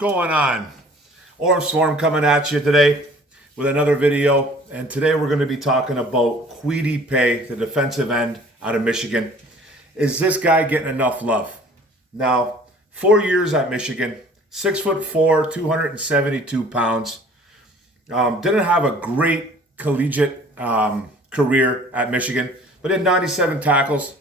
Going on? Orm Swarm coming at you today with another video, and today we're going to be talking about Kwity Paye, the defensive end out of Michigan. Is this guy getting enough love? Now, 4 years at Michigan, 6'4", 272 pounds. Didn't have a great collegiate career at Michigan, but had 97 tackles,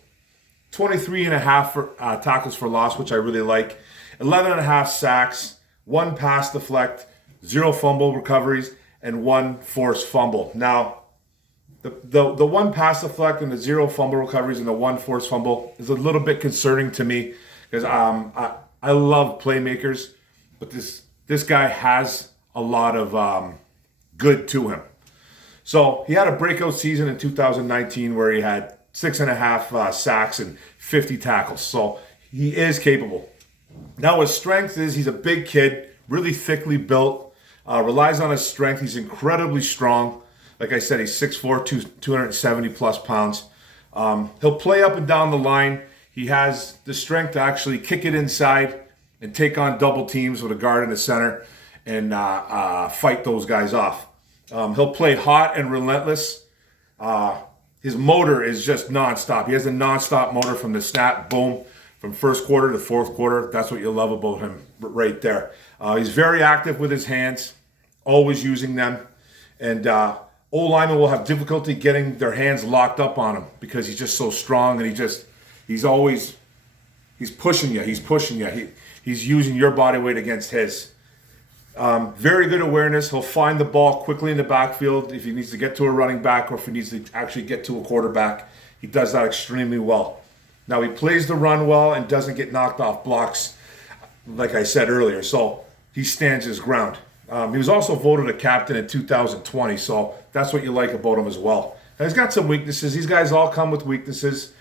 23 and a half tackles for loss, which I really like, 11 and a half sacks, 1 pass deflect, 0 fumble recoveries, and 1 forced fumble. Now, the 1 pass deflect and the 0 fumble recoveries and the 1 forced fumble is a little bit concerning to me because I love playmakers, but this guy has a lot of good to him. So he had a breakout season in 2019 where he had 6.5 sacks and 50 tackles. So he is capable. Now his strength is he's a big kid, really thickly built, relies on his strength. He's incredibly strong. Like I said, he's 6'4", 270 plus pounds. He'll play up and down the line. He has the strength to actually kick it inside and take on double teams with a guard in the center and fight those guys off. He'll play hot and relentless. His motor is just nonstop. He has a nonstop motor from the snap, boom, from first quarter to fourth quarter. That's what you love about him right there. He's very active with his hands, always using them. And O-linemen will have difficulty getting their hands locked up on him because he's just so strong, and he's pushing you. He's using your body weight against his. Very good awareness. He'll find the ball quickly in the backfield if he needs to get to a running back or if he needs to actually get to a quarterback. He does that extremely well. Now, he plays the run well and doesn't get knocked off blocks, like I said earlier. So he stands his ground. He was also voted a captain in 2020, so that's what you like about him as well. Now, he's got some weaknesses. These guys all come with weaknesses.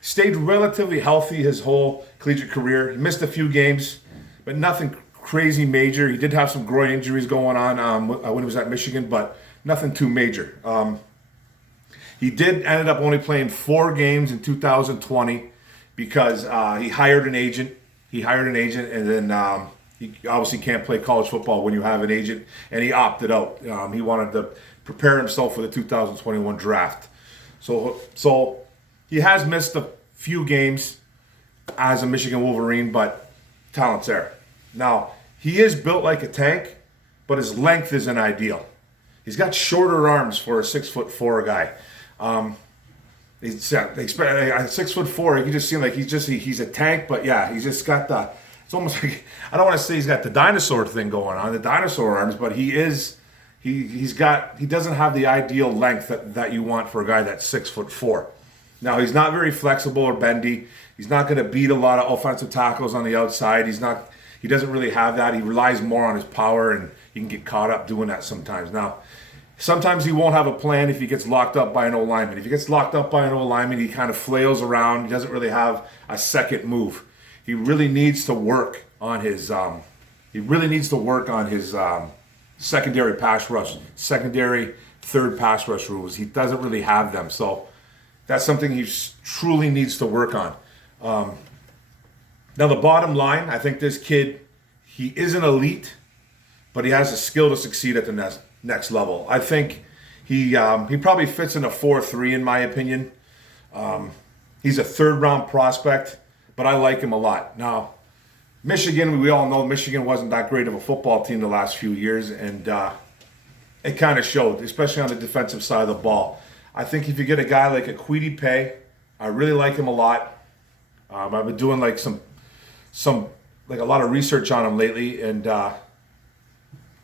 Stayed relatively healthy his whole collegiate career. He missed a few games, but nothing crazy major. He did have some groin injuries going on when he was at Michigan, but nothing too major. He ended up only playing 4 games in 2020 because he hired an agent. And then he obviously can't play college football when you have an agent, and he opted out. He wanted to prepare himself for the 2021 draft. So he has missed a few games as a Michigan Wolverine, but talent's there. Now, he is built like a tank, but his length isn't ideal. He's got shorter arms for a 6'4" guy. He's 6'4". He can just seem like he's a tank, but yeah, he's just got it's almost like, I don't want to say he's got the dinosaur thing going on, the dinosaur arms, but he doesn't have the ideal length that you want for a guy that's 6'4". Now, he's not very flexible or bendy. He's not going to beat a lot of offensive tackles on the outside. He doesn't really have that. He relies more on his power, and he can get caught up doing that sometimes. Now, sometimes he won't have a plan if he gets locked up by an O-lineman. If he gets locked up by an O-lineman, he kind of flails around. He doesn't really have a second move. He really needs to work on his secondary pass rush, secondary third pass rush rules. He doesn't really have them, so that's something he truly needs to work on. Now, the bottom line, I think this kid, he isn't elite, but he has the skill to succeed at the next level. I think he probably fits in a 4-3 in my opinion. He's a third-round prospect, but I like him a lot. Now, Michigan, we all know Michigan wasn't that great of a football team the last few years, and it kind of showed, especially on the defensive side of the ball. I think if you get a guy like a Kwity Paye, I really like him a lot. I've been doing like a lot of research on him lately, and I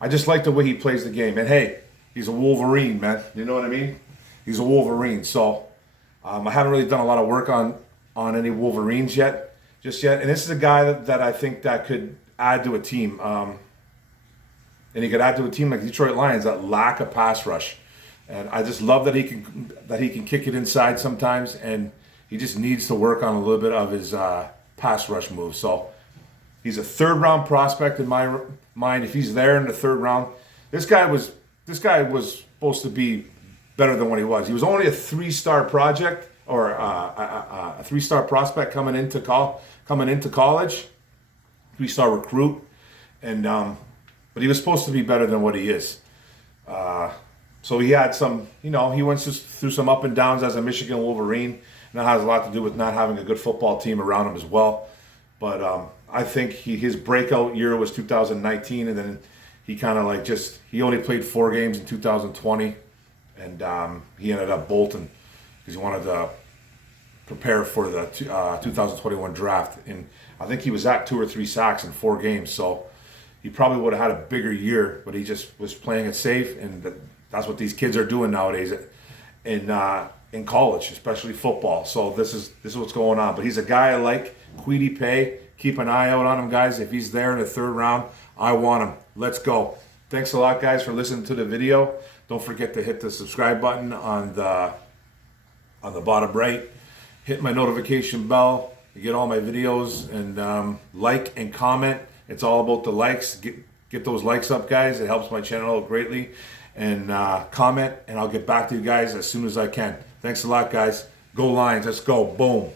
just like the way he plays the game. And hey, he's a Wolverine, man. You know what I mean? He's a Wolverine. So I haven't really done a lot of work on any Wolverines just yet. And this is a guy that I think that could add to a team. And he could add to a team like Detroit Lions that lack a pass rush. And I just love that he can kick it inside sometimes, and he just needs to work on a little bit of his pass rush move. So he's a third-round prospect in my mind. If he's there in the third round, this guy was supposed to be better than what he was. He was only a 3-star project or a 3-star prospect coming into college, 3-star recruit, and but he was supposed to be better than what he is. So he had some, he went through some up and downs as a Michigan Wolverine, and that has a lot to do with not having a good football team around him as well. But I think his breakout year was 2019, and then he kind of he only played 4 games in 2020, and he ended up bolting because he wanted to prepare for the 2021 draft. And I think he was at 2 or 3 sacks in 4 games, so he probably would have had a bigger year, but he just was playing it safe, and that's what these kids are doing nowadays in college, especially football. So this is what's going on. But he's a guy I like, Kwity Paye. Keep an eye out on him, guys. If he's there in the 3rd round, I want him. Let's go. Thanks a lot, guys, for listening to the video. Don't forget to hit the subscribe button on the bottom right. Hit my notification bell to get all my videos, and like and comment. It's all about the likes. Get those likes up, guys. It helps my channel out greatly. And comment, and I'll get back to you guys as soon as I can. Thanks a lot, guys. Go Lions. Let's go. Boom.